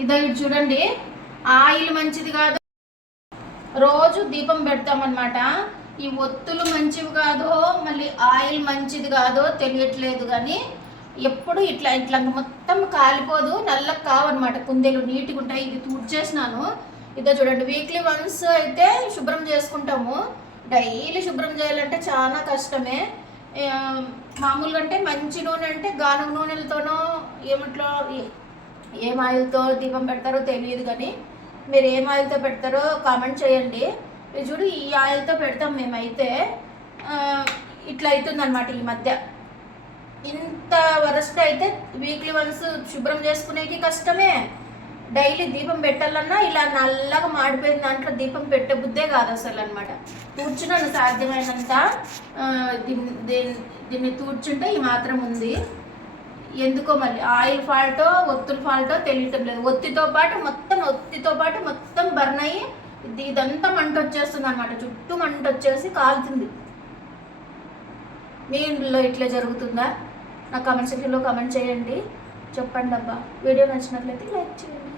ఇదో ఇటు చూడండి. ఆయిల్ మంచిది కాదు. రోజు దీపం పెడతామన్నమాట. ఈ ఒత్తులు మంచివి కాదో మళ్ళీ ఆయిల్ మంచిది కాదో తెలియట్లేదు కానీ ఎప్పుడు ఇట్లా ఇట్లా మొత్తం కాలిపోదు నల్లగా కావన్నమాట. కుందేలు నీట్గా ఉంటాయి. ఇది తుడిచేసినాను ఇదో చూడండి. వీక్లీ వన్స్ అయితే శుభ్రం చేసుకుంటాము. డైలీ శుభ్రం చేయాలంటే చాలా కష్టమే. మామూలుగా అంటే మంచి నూనె అంటే గానుగ నూనెలతోనో ఏమిట్లో ఏం ఆయిల్తో దీపం పెడతారో తెలియదు కానీ మీరు ఏం ఆయిల్తో పెడతారో కామెంట్ చేయండి. మీరు చూడు ఈ ఆయిల్తో పెడతాం మేమైతే. ఇట్లా అవుతుందన్నమాట ఈ మధ్య. ఇంత వరస్ట్ అయితే వీక్లీ వన్స్ శుభ్రం చేసుకునేకి కష్టమే. డైలీ దీపం పెట్టాలన్నా ఇలా నల్లగా మాడిపోయిన దాంట్లో దీపం పెట్టే బుద్ధే కాదు అసలు అనమాట తూర్చున్నాను సాధ్యమైనంత దీన్ని దీన్ని దీన్ని తూర్చుంటే ఈ మాత్రం ఉంది. ఎందుకో మళ్ళీ ఆయిల్ ఫాల్టో ఒత్తుల ఫాల్టో తెలియటం లేదు. ఒత్తితో పాటు మొత్తం ఒత్తితో పాటు మొత్తం బర్న్ అయ్యి ఇది ఇదంతా మంట వచ్చేస్తుంది అనమాట చుట్టూ మంట వచ్చేసి కాలుతుంది. మీ ఇంట్లో ఇట్లా జరుగుతుందా? నా కామెంట్ సెక్షన్లో కామెంట్ చేయండి. చెప్పండి అబ్బా వీడియో నచ్చినట్లయితే లైక్ చేయండి.